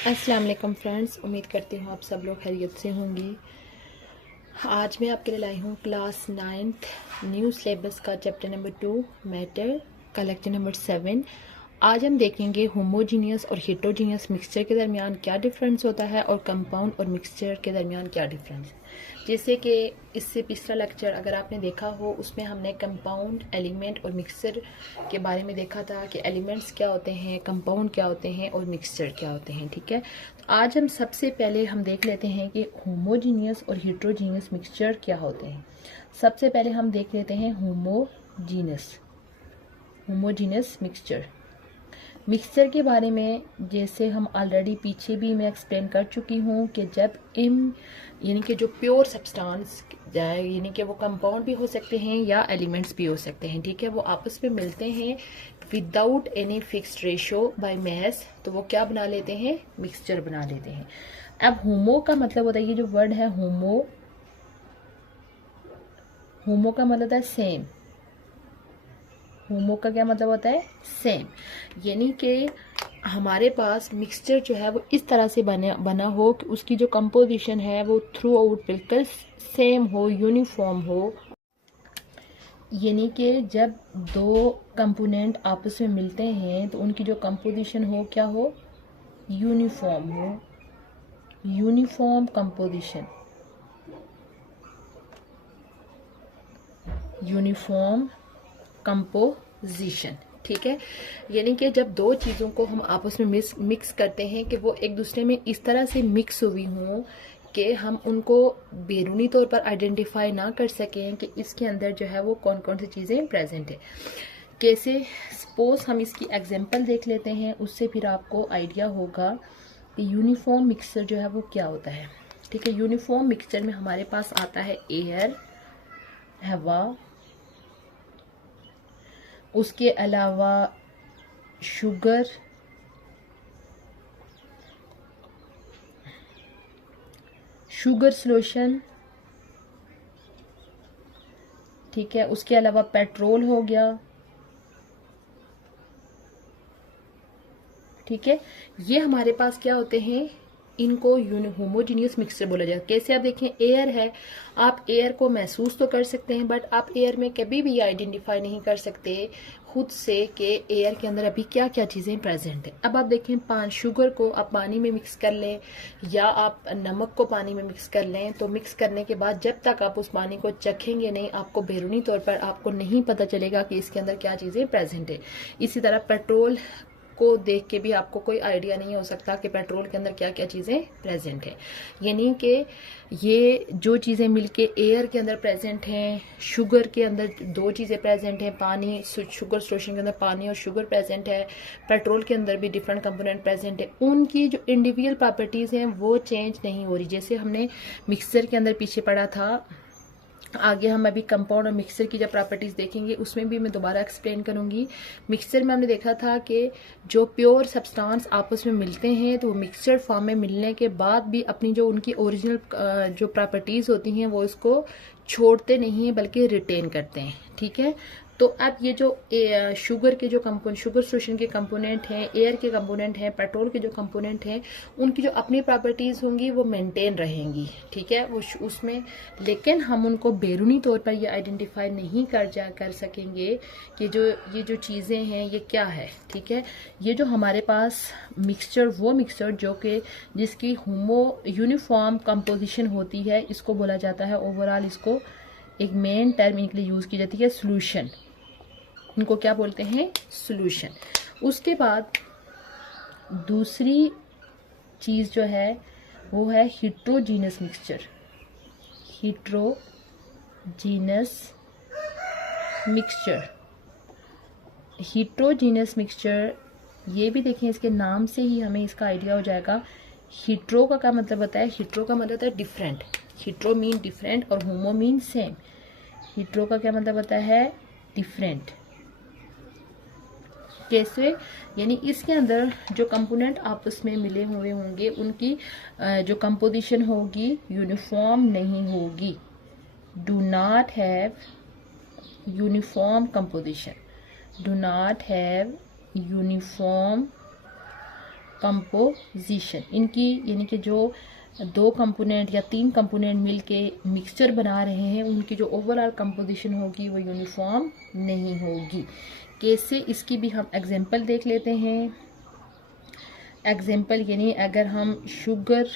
अस्सलाम वालेकुम फ्रेंड्स, उम्मीद करती हूँ आप सब लोग खैरियत से होंगे। आज मैं आपके लिए लाई हूँ क्लास 9th न्यू सिलेबस का चैप्टर नंबर 2 मैटर का लेक्चर नंबर 7। आज हम देखेंगे होमोजीनियस और हेटेरोजीनियस मिक्सचर के दरमियान क्या डिफरेंस होता है और कंपाउंड और मिक्सचर के दरमियान क्या डिफरेंस है। जैसे कि इससे पिछला लेक्चर अगर आपने देखा हो उसमें हमने कंपाउंड, एलिमेंट और मिक्सचर के बारे में देखा था कि एलिमेंट्स क्या होते हैं, कंपाउंड क्या होते हैं और मिक्सचर क्या होते हैं। ठीक है, तो आज हम सबसे पहले हम देख लेते हैं कि होमोजीनियस और हेटेरोजीनियस मिक्सचर क्या होते हैं। सबसे पहले हम देख लेते हैं होमोजीनियस मिक्सचर के बारे में। जैसे हम ऑलरेडी पीछे भी मैं एक्सप्लेन कर चुकी हूँ कि जब यानी कि जो प्योर सब्सटेंस यानी कि वो कंपाउंड भी हो सकते हैं या एलिमेंट्स भी हो सकते हैं, ठीक है, वो आपस में मिलते हैं without any fixed ratio by mass, तो वो क्या बना लेते हैं, मिक्सचर बना लेते हैं। अब होमो का मतलब होता है, ये जो वर्ड है होमो का मतलब होता है सेम। होमो का क्या मतलब होता है, सेम। यानी कि हमारे पास मिक्सचर जो है वो इस तरह से बना हो कि उसकी जो कंपोजिशन है वो थ्रू आउट बिल्कुल सेम हो, यूनिफॉर्म हो। यानी कि जब दो कंपोनेंट आपस में मिलते हैं तो उनकी जो कंपोजिशन हो क्या हो, यूनिफॉर्म हो, यूनिफॉर्म कंपोजिशन, यूनिफॉर्म कंपोजिशन। ठीक है, यानी कि जब दो चीज़ों को हम आपस में मिक्स करते हैं कि वो एक दूसरे में इस तरह से मिक्स हुई हों कि हम उनको बैरूनी तौर पर आइडेंटिफाई ना कर सकें कि इसके अंदर जो है वो कौन कौन सी चीज़ें प्रेजेंट है। कैसे, सपोज हम इसकी एग्जांपल देख लेते हैं, उससे फिर आपको आइडिया होगा कि यूनिफॉर्म मिक्सचर जो है वो क्या होता है। ठीक है, यूनिफॉर्म मिक्सचर में हमारे पास आता है एयर, हवा, उसके अलावा शुगर, सॉल्यूशन, ठीक है, उसके अलावा पेट्रोल हो गया। ठीक है, ये हमारे पास क्या होते हैं, इनको होमोजीनियस मिक्सचर बोला जाता है। कैसे, आप देखें एयर है, आप एयर को महसूस तो कर सकते हैं बट आप एयर में कभी भी आइडेंटिफाई नहीं कर सकते खुद से कि एयर के अंदर अभी क्या क्या चीज़ें प्रेजेंट है। अब आप देखें शुगर को आप पानी में मिक्स कर लें या आप नमक को पानी में मिक्स कर लें, तो मिक्स करने के बाद जब तक आप उस पानी को चखेंगे नहीं, आपको बैरूनी तौर पर आपको नहीं पता चलेगा कि इसके अंदर क्या चीज़ें प्रेजेंट है। इसी तरह पेट्रोल को देख के भी आपको कोई आइडिया नहीं हो सकता कि पेट्रोल के अंदर क्या क्या चीज़ें प्रेजेंट है। यानी कि ये जो चीज़ें मिलके एयर के अंदर प्रेजेंट हैं, शुगर के अंदर दो चीज़ें प्रेजेंट हैं, पानी, शुगर सॉल्यूशन के अंदर पानी और शुगर प्रेजेंट है, पेट्रोल के अंदर भी डिफरेंट कंपोनेंट प्रेजेंट है, उनकी जो इंडिविजुअल प्रॉपर्टीज़ हैं वो चेंज नहीं हो रही। जैसे हमने मिक्सचर के अंदर पीछे पढ़ा था, आगे हम अभी कंपाउंड और मिक्सचर की जब प्रॉपर्टीज देखेंगे उसमें भी मैं दोबारा एक्सप्लेन करूंगी। मिक्सचर में हमने देखा था कि जो प्योर सब्सटेंस आपस में मिलते हैं तो वो मिक्सचर फॉर्म में मिलने के बाद भी अपनी जो उनकी ओरिजिनल जो प्रॉपर्टीज होती हैं वो इसको छोड़ते नहीं है बल्कि रिटेन करते हैं। ठीक है, तो अब ये जो शुगर के जो शुगर सॉल्यूशन के कंपोनेंट हैं, एयर के कंपोनेंट हैं, पेट्रोल के जो कंपोनेंट हैं, उनकी जो अपनी प्रॉपर्टीज होंगी वो मेंटेन रहेंगी। ठीक है, वो उसमें, लेकिन हम उनको बैरूनी तौर पर ये आइडेंटिफाई नहीं कर सकेंगे कि ये जो चीज़ें हैं ये क्या है। ठीक है, ये जो हमारे पास मिक्सचर जो कि जिसकी यूनिफॉर्म कंपोजिशन होती है, इसको बोला जाता है ओवरऑल, इसको एक मेन टर्म इनके लिए यूज की जाती है सॉल्यूशन। इनको क्या बोलते हैं, सॉल्यूशन। उसके बाद दूसरी चीज जो है वो है हेटेरोजीनियस मिक्सचर। हेटेरोजीनियस मिक्सचर ये भी देखें, इसके नाम से ही हमें इसका आइडिया हो जाएगा। हेटेरो का क्या मतलब होता है, हेटेरो का मतलब होता है डिफरेंट। हेटेरो मीन डिफरेंट और होमो मीन सेम। हेटेरो का क्या मतलब होता है, डिफरेंट। कैसे, यानी इसके अंदर जो कंपोनेंट आपस में मिले हुए होंगे उनकी जो कंपोजिशन होगी यूनिफॉर्म नहीं होगी, do not have uniform composition, do not have uniform composition इनकी, यानी कि जो 2 कंपोनेंट या 3 कंपोनेंट मिलके मिक्सचर बना रहे हैं, उनकी जो ओवरऑल कंपोजिशन होगी वो यूनिफॉर्म नहीं होगी। कैसे, इसकी भी हम एग्जांपल देख लेते हैं। एग्जांपल यानी अगर हम शुगर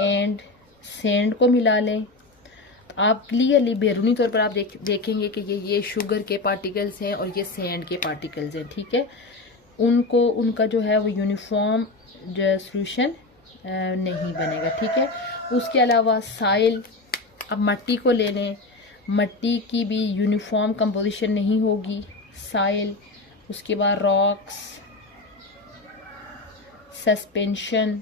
एंड सैंड को मिला लें, आप क्लियरली बैरूनी तौर पर आप देखेंगे कि ये शुगर के पार्टिकल्स हैं और ये सैंड के पार्टिकल्स हैं, ठीक है। उनका जो है वो यूनिफॉर्म सॉल्यूशन नहीं बनेगा, ठीक है। उसके अलावा साइल, अब मट्टी को ले लें, मट्टी की भी यूनिफॉर्म कंपोजिशन नहीं होगी, साइल। उसके बाद रॉक्स, सस्पेंशन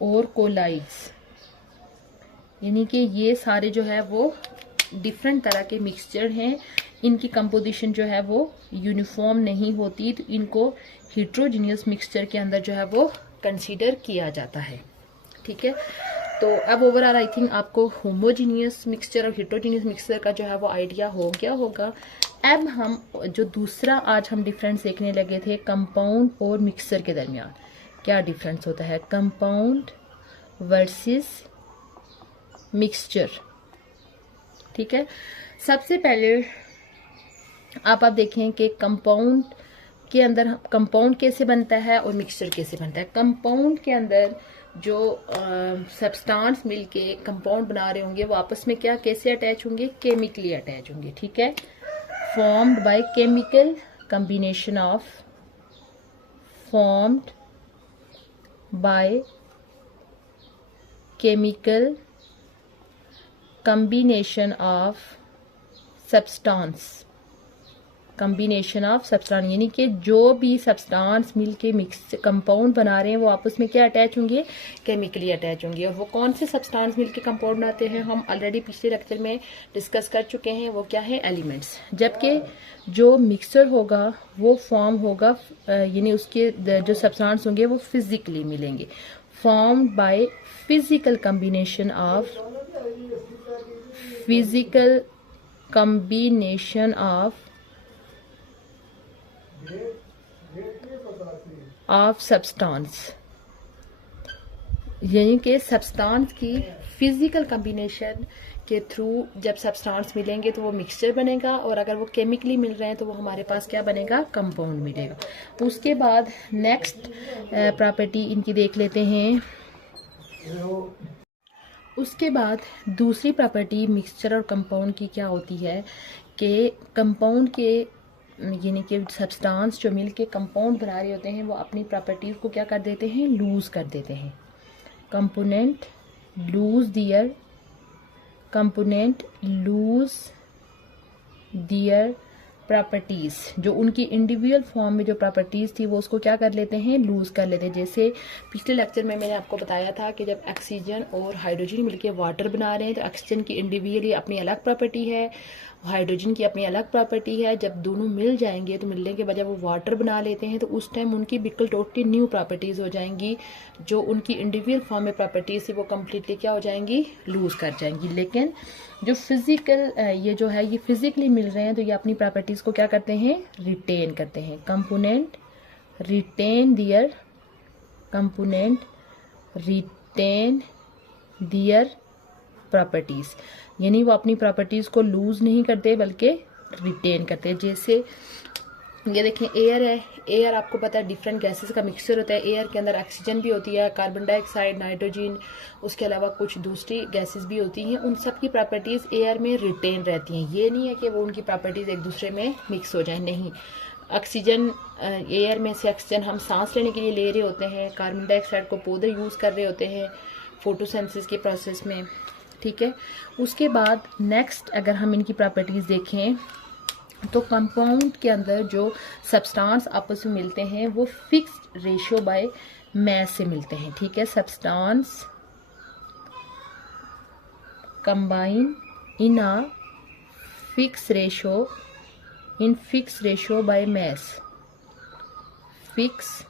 और कोलाइड्स, यानी कि ये सारे जो है वो डिफरेंट तरह के मिक्सचर हैं। इनकी कंपोजिशन जो है वो यूनिफॉर्म नहीं होती, तो इनको हेट्रोजीनियस मिक्सचर के अंदर जो है वो कंसीडर किया जाता है, ठीक है। तो अब ओवरऑल आई थिंक आपको होमोजीनियस मिक्सचर और हेट्रोजीनियस मिक्सचर का जो है वो आइडिया हो गया होगा। अब हम जो दूसरा आज हम डिफरेंस देखने लगे थे कंपाउंड और मिक्सचर के दरमियान, क्या डिफरेंस होता है कंपाउंड वर्सेस मिक्सचर, ठीक है। सबसे पहले आप देखें कि कंपाउंड के अंदर कंपाउंड कैसे बनता है और मिक्सचर कैसे बनता है। कंपाउंड के अंदर जो सब्सटेंस मिलके कंपाउंड बना रहे होंगे वो आपस में क्या कैसे अटैच होंगे, केमिकली अटैच होंगे, ठीक है। Formed by chemical combination of, formed by chemical combination of substance, combination of substance, यानी कि जो भी सब्सटेंस मिलके मिक्स कंपाउंड बना रहे हैं वो आपस में क्या अटैच होंगे, केमिकली अटैच होंगे। और वो कौन से सब्सटेंस मिलके कंपाउंड बनाते हैं हम ऑलरेडी पिछले लेक्चर में डिस्कस कर चुके हैं, वो क्या है, एलिमेंट्स। जबकि जो मिक्सचर होगा वो फॉर्म होगा, यानी उसके जो सब्सटेंस होंगे वो फिजिकली मिलेंगे, formed by physical combination of, physical combination of substance, यानी कि सब्सटेंस की फिजिकल कॉम्बिनेशन के थ्रू जब सब्सटेंस मिलेंगे तो वो मिक्सचर बनेगा, और अगर वो केमिकली मिल रहे हैं तो वो हमारे पास क्या बनेगा, कंपाउंड मिलेगा। उसके बाद नेक्स्ट प्रॉपर्टी इनकी देख लेते हैं। उसके बाद दूसरी प्रॉपर्टी मिक्सचर और कंपाउंड की क्या होती है कि कंपाउंड के, यानी कि सब्सटेंस जो मिल के कंपाउंड बना रहे होते हैं वो अपनी प्रॉपर्टीज को क्या कर देते हैं, लूज कर देते हैं। कंपोनेंट लूज दियर, कंपोनेंट लूज दियर प्रॉपर्टीज, जो उनकी इंडिविजुअल फॉर्म में जो प्रॉपर्टीज थी वो उसको क्या कर लेते हैं, लूज कर लेते हैं। जैसे पिछले लेक्चर में मैंने आपको बताया था कि जब ऑक्सीजन और हाइड्रोजन मिलके वाटर बना रहे हैं तो ऑक्सीजन की इंडिविजुअली अपनी अलग प्रॉपर्टी है, हाइड्रोजन की अपनी अलग प्रॉपर्टी है। जब दोनों मिल जाएंगे तो मिलने के बाद जब वो वाटर बना लेते हैं तो उस टाइम उनकी बिल्कुल टोटली न्यू प्रॉपर्टीज हो जाएंगी, जो उनकी इंडिविजुअल फॉर्म में प्रॉपर्टीज थी वो कम्प्लीटली क्या हो जाएंगी, लूज कर जाएंगी। लेकिन जो फिजिकल ये जो है ये फिजिकली मिल रहे हैं तो ये अपनी प्रॉपर्टीज को क्या करते हैं, रिटेन करते हैं। कंपोनेंट रिटेन दियर, कंपोनेंट रिटेन दियर प्रॉपर्टीज, यानी वो अपनी प्रॉपर्टीज को लूज नहीं करते बल्कि रिटेन करते हैं। जैसे ये देखें एयर है, एयर आपको पता है डिफरेंट गैसेस का मिक्सचर होता है। एयर के अंदर ऑक्सीजन भी होती है, कार्बन डाइऑक्साइड, नाइट्रोजन, उसके अलावा कुछ दूसरी गैसेस भी होती हैं। उन सब की प्रॉपर्टीज एयर में रिटेन रहती हैं। ये नहीं है कि वो उनकी प्रॉपर्टीज एक दूसरे में मिक्स हो जाए, नहीं। ऑक्सीजन, एयर में से ऑक्सीजन हम सांस लेने के लिए ले रहे होते हैं, कार्बन डाइऑक्साइड को पौधे यूज कर रहे होते हैं फोटोसिंथेसिस के प्रोसेस में, ठीक है। उसके बाद नेक्स्ट अगर हम इनकी प्रॉपर्टीज देखें तो कंपाउंड के अंदर जो सब्सटेंस आपस में मिलते हैं वो फिक्स्ड रेशियो बाय मैस से मिलते हैं, ठीक है। Substance combine in a fix ratio, in fix ratio by mass, fix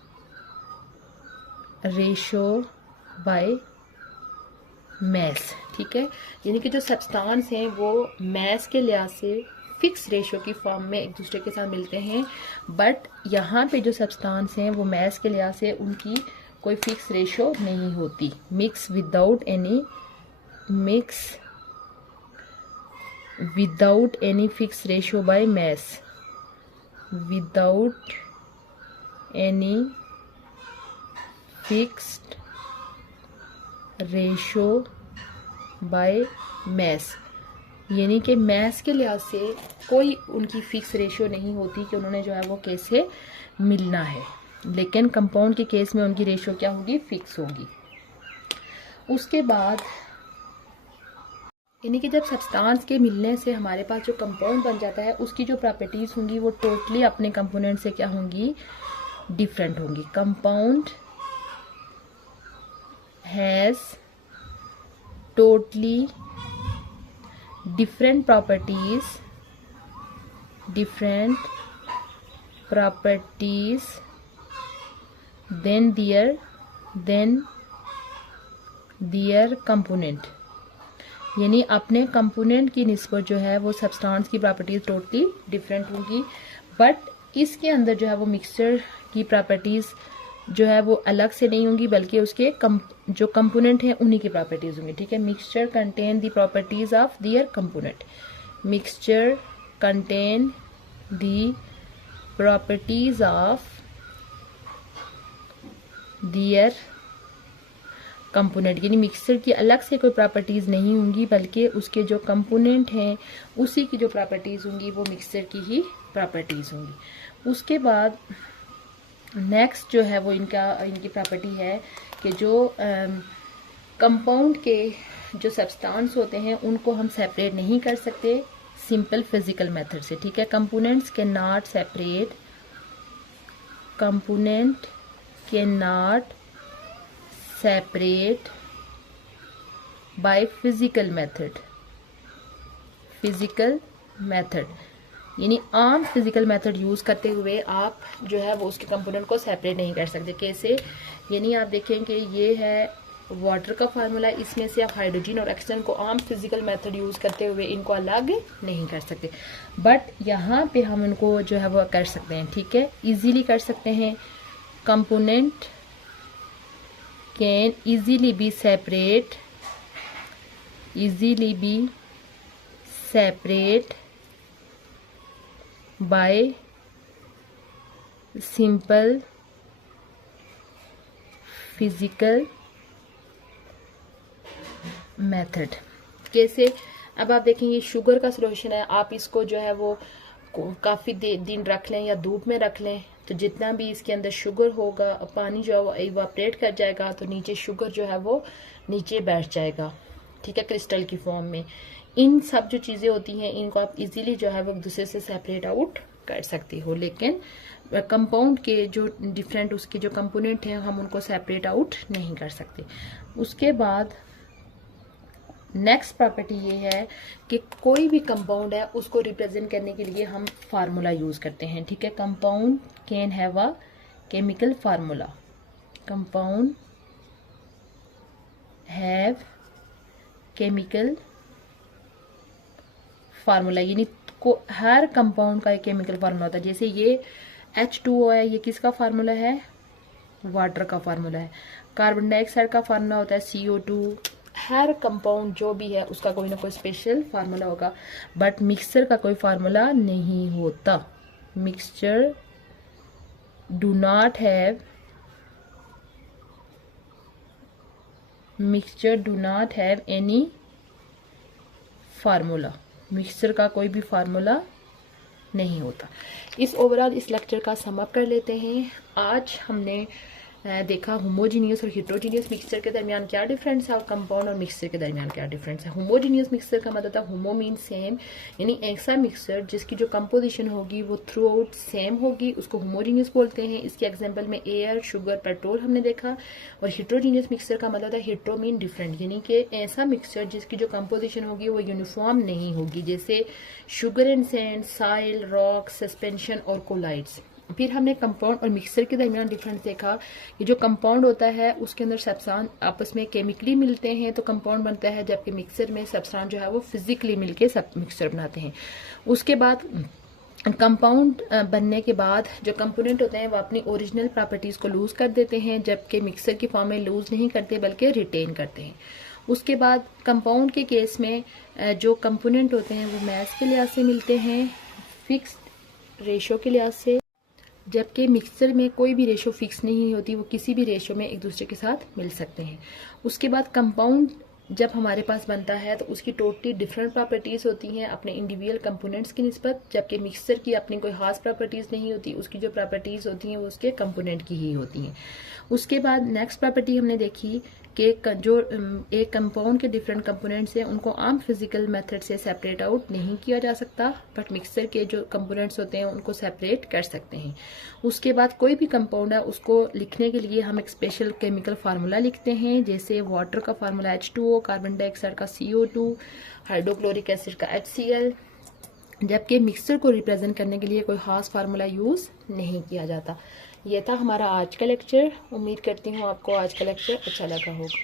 ratio by mass, ठीक है। यानी कि जो सब्सटेंस हैं वो मैस के लिहाज से फिक्स रेशो की फॉर्म में एक दूसरे के साथ मिलते हैं, बट यहाँ पे जो सब्सटेंस हैं वो मैस के लिहाज से उनकी कोई फिक्स रेशो नहीं होती। Mix without any fix ratio by mass, without any fixed ratio by mass, यानी कि मैस के लिहाज से कोई उनकी फिक्स रेशो नहीं होती कि उन्होंने जो है वो कैसे मिलना है, लेकिन कंपाउंड के केस में उनकी रेशो क्या होगी, फिक्स होगी। उसके बाद यानी कि जब सब्सटेंस के मिलने से हमारे पास जो कंपाउंड बन जाता है उसकी जो प्रॉपर्टीज होंगी वो टोटली अपने कंपोनेंट से क्या होंगी, डिफरेंट होंगी। Compound has totally different properties than their component, यानी अपने कंपोनेंट की निस्बत जो है वो सब्सटेंस की प्रॉपर्टीज टोटली डिफरेंट होंगी, बट इसके अंदर जो है वो मिक्सचर की प्रॉपर्टीज जो है वो अलग से नहीं होंगी, बल्कि उसके जो कंपोनेंट हैं उन्हीं की प्रॉपर्टीज होंगी। ठीक है, mixture contain the properties of their component, mixture contain the properties of their component, यानी मिक्सचर की अलग से कोई प्रॉपर्टीज नहीं होंगी, बल्कि उसके जो कंपोनेंट हैं उसी की जो प्रॉपर्टीज होंगी वो मिक्सचर की ही प्रॉपर्टीज होंगी। उसके बाद नेक्स्ट जो है वो इनकी प्रॉपर्टी है कि जो कंपाउंड के जो सब्सटेंस होते हैं उनको हम सेपरेट नहीं कर सकते सिंपल फिजिकल मेथड से। ठीक है, components can not separate by physical method, यानी आम फिजिकल मेथड यूज करते हुए आप जो है वो उसके कंपोनेंट को सेपरेट नहीं कर सकते। कैसे, यानी आप देखें कि ये है वाटर का फार्मूला, इसमें से आप हाइड्रोजन और ऑक्सीजन को आम फिजिकल मेथड यूज करते हुए इनको अलग नहीं कर सकते, बट यहाँ पे हम उनको जो है वो कर सकते हैं। ठीक है, इजीली कर सकते हैं। Component can easily B separate by simple physical method. कैसे, अब आप देखेंगे शुगर का सॉल्यूशन है, आप इसको जो है वो काफ़ी दिन रख लें या धूप में रख लें तो जितना भी इसके अंदर शुगर होगा पानी जो है वो इवापोरेट कर जाएगा, तो नीचे शुगर जो है वो नीचे बैठ जाएगा। ठीक है, क्रिस्टल की फॉर्म में। इन सब जो चीज़ें होती हैं इनको आप इजीली जो है वो एक दूसरे से सेपरेट आउट कर सकती हो, लेकिन कंपाउंड के जो डिफरेंट उसके जो कंपोनेंट हैं हम उनको सेपरेट आउट नहीं कर सकते। उसके बाद नेक्स्ट प्रॉपर्टी ये है कि कोई भी कंपाउंड है उसको रिप्रेजेंट करने के लिए हम फार्मूला यूज करते हैं। ठीक है, compound can have a chemical formula, compound have chemical formula, यानी हर कंपाउंड का एक केमिकल फार्मूला होता है। जैसे ये H2O है, ये किसका फार्मूला है, वाटर का फार्मूला है। कार्बन डाइऑक्साइड का फार्मूला होता है CO2। हर कंपाउंड जो भी है उसका कोई ना कोई स्पेशल फार्मूला होगा, बट मिक्सचर का कोई फार्मूला नहीं होता। Mixture do not have any formula, mixture का कोई भी फार्मूला नहीं होता। इस ओवरऑल इस लेक्चर का सम अप कर लेते हैं। आज हमने देखा होमोजीनियस और हेटेरोजीनियस मिक्सचर के दरमियान क्या डिफरेंस है और कंपाउंड और मिक्सचर के दरमियान क्या डिफरेंस है। होमोजीनियस मिक्सचर का मतलब था होमो मीन सेम, यानी ऐसा मिक्सचर जिसकी जो कंपोजिशन होगी वो थ्रू आउट सेम होगी, उसको होमोजीनियस बोलते हैं। इसके एग्जांपल में एयर, शुगर, पेट्रोल हमने देखा। और हेटेरोजीनियस मिक्सचर का मतलब था हेटेरो मीन डिफरेंट, यानी कि ऐसा मिक्सचर जिसकी जो कंपोजिशन होगी वो यूनिफॉर्म नहीं होगी, जैसे sugar and sand, soil, rock, suspension और कोलाइड्स। फिर हमने कंपाउंड और मिक्सर के दरमियान डिफरेंस देखा कि जो कंपाउंड होता है उसके अंदर सब्सटेंस आपस में केमिकली मिलते हैं तो कंपाउंड बनता है, जबकि मिक्सर में सब्सटेंस जो है वो फिजिकली मिलके सब मिक्सर बनाते हैं। उसके बाद कंपाउंड बनने के बाद जो कंपोनेंट होते हैं वो अपनी ओरिजिनल प्रॉपर्टीज़ को लूज़ कर देते हैं, जबकि मिक्सर की फॉर्म में लूज़ नहीं करते बल्कि रिटेन करते हैं। उसके बाद कंपाउंड के केस में जो कंपोनेंट होते हैं वो मैस के लिहाज से मिलते हैं, फिक्स्ड रेशो के लिहाज से, जबकि मिक्सर में कोई भी रेशो फिक्स नहीं होती, वो किसी भी रेशो में एक दूसरे के साथ मिल सकते हैं। उसके बाद कंपाउंड जब हमारे पास बनता है तो उसकी टोटली डिफरेंट प्रॉपर्टीज़ होती हैं अपने इंडिविजुअल कंपोनेंट्स की निस्बत, जबकि मिक्सर की अपनी कोई खास प्रॉपर्टीज़ नहीं होती, उसकी जो प्रॉपर्टीज़ होती हैं वो उसके कंपोनेंट की ही होती हैं। उसके बाद नेक्स्ट प्रॉपर्टी हमने देखी कि जो एक कंपाउंड के डिफरेंट कंपोनेंट्स हैं उनको आम फिजिकल मेथड से सेपरेट आउट नहीं किया जा सकता, बट मिक्सर के जो कंपोनेंट्स होते हैं उनको सेपरेट कर सकते हैं। उसके बाद कोई भी कंपाउंड है उसको लिखने के लिए हम एक स्पेशल केमिकल फार्मूला लिखते हैं, जैसे वाटर का फार्मूला H2O, कार्बन डाइऑक्साइड का CO2, हाइड्रोक्लोरिक एसिड का HCl, जबकि मिक्सर को रिप्रेजेंट करने के लिए कोई खास फार्मूला यूज़ नहीं किया जाता। यह था हमारा आज का लेक्चर। उम्मीद करती हूँ आपको आज का लेक्चर अच्छा लगा होगा।